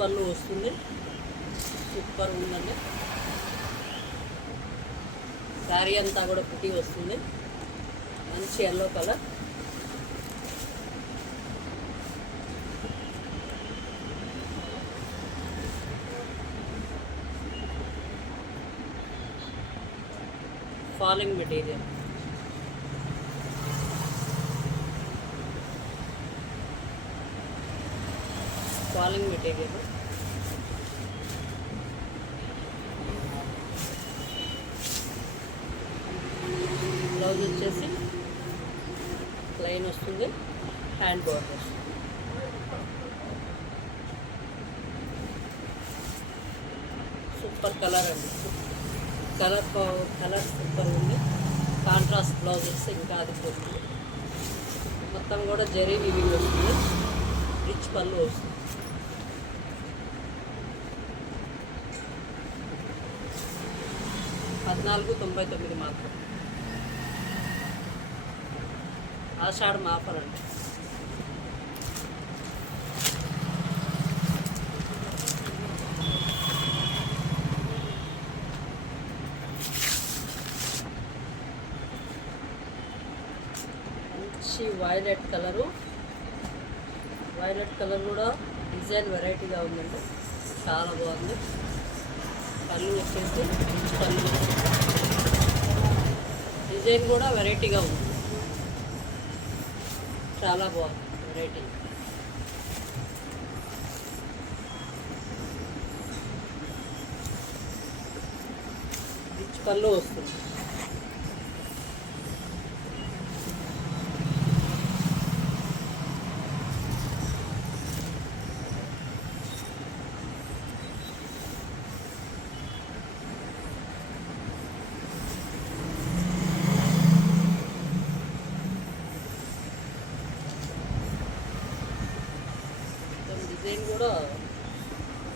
పళ్ళు వస్తుంది, సూపర్ ఉందండి. శారీ అంతా కూడా పుట్టి వస్తుంది, మంచి yellow colour. Falling material. Falling material. Blouse వచ్చేసి ప్లెయిన్ వస్తుంది, హ్యాండ్ బార్డర్ వస్తుంది. సూపర్ కలర్ అండి, కలర్ సూపర్ ఉంది. కాంట్రాస్ట్ బ్లౌజ్ వస్తే ఇంకా అది పోతుంది. మొత్తం కూడా జరీ వీవింగ్ వస్తుంది, రిచ్ పళ్ళు వస్తుంది. $14.99 మాత్రం. ఆషాఢం ఆఫర్ అండి. మంచి వైలెట్ కలరు. వైలెట్ కలర్ కూడా డిజైన్ వెరైటీగా ఉందండి, చాలా బాగుంది. పళ్ళు వచ్చేసి రిచ్ పళ్ళు, డిజైన్ కూడా వెరైటీగా ఉంది, చాలా బాగుంది వెరైటీ. రిచ్ పళ్ళు వస్తుంది. డిజైన్ కూడా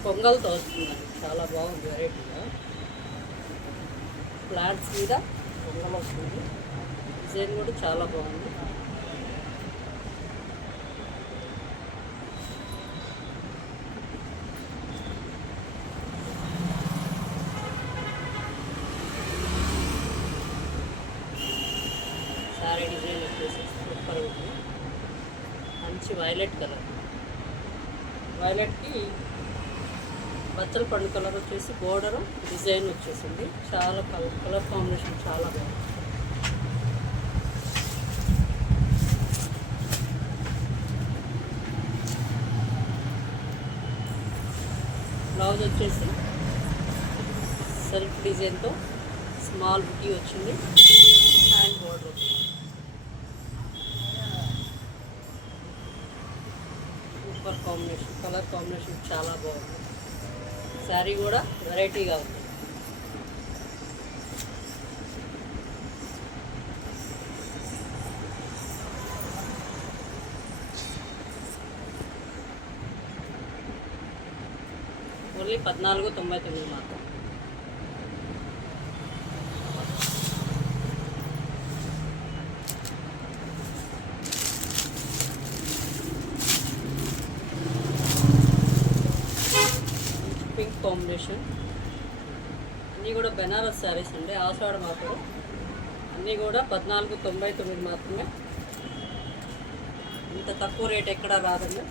పొంగల్తో వస్తుందండి, చాలా బాగుంది వెరైటీగా. ఫ్లాట్స్ మీద పొంగల్ వస్తుంది, డిజైన్ కూడా చాలా బాగుంది. సారీ డిజైన్ వచ్చేసి సూపర్ ఉంది, మంచి వైలెట్ కలర్. వైలెట్కి బచ్చల పండు కలర్ వచ్చేసి బోర్డరు డిజైన్ వచ్చేసింది, చాలా కలర్ కాంబినేషన్ చాలా బాగుంది. బ్లౌజ్ వచ్చేసి సెల్ఫ్ డిజైన్తో స్మాల్ బుటీ వచ్చింది, హ్యాండ్ బోర్డర్ వచ్చింది. సూపర్ కాంబినేషన్, కలర్ కాంబినేషన్ చాలా బాగుంది. శారీ కూడా వెరైటీగా ఉంది. ఓన్లీ $14.99 మాత్రం. Pink combination. అన్నీ కూడా బెనారస్ శారీస్ అండి, ఆషాఢ మాత్రం. అన్నీ కూడా $14.99 మాత్రమే. ఇంత తక్కువ రేట్ ఎక్కడా రాదండి.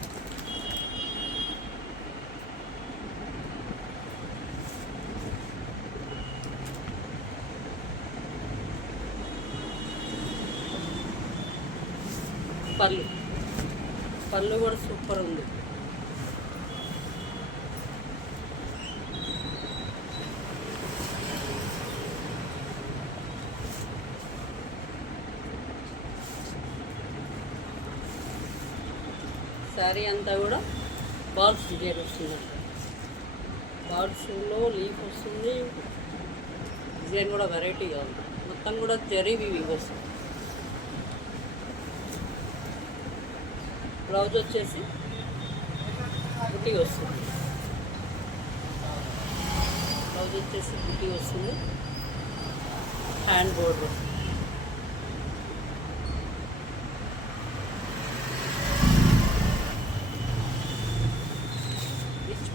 పళ్ళు కూడా సూపర్ ఉంది. శారీ అంతా కూడా బాల్స్ డిజైన్ వస్తుందండి, బాల్స్లో లీఫ్ వస్తుంది, డిజైన్ కూడా వెరైటీగా ఉంది. మొత్తం కూడా జరీ వీవింగ్ వస్తుంది. బ్లౌజ్ వచ్చేసి బుటీ వస్తుంది, బ్లౌజ్ వచ్చేసి బుటీ వస్తుంది, హ్యాండ్ బోర్డర్ వస్తుంది.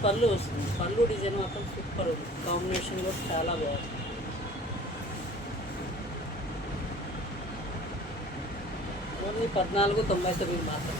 పళ్ళు వస్తుంది. పళ్ళు డిజైన్ మాత్రం సూపర్ ఉంది. కాంబినేషన్ కూడా చాలా బాగుంది. ఓన్లీ 1499 మాత్రం.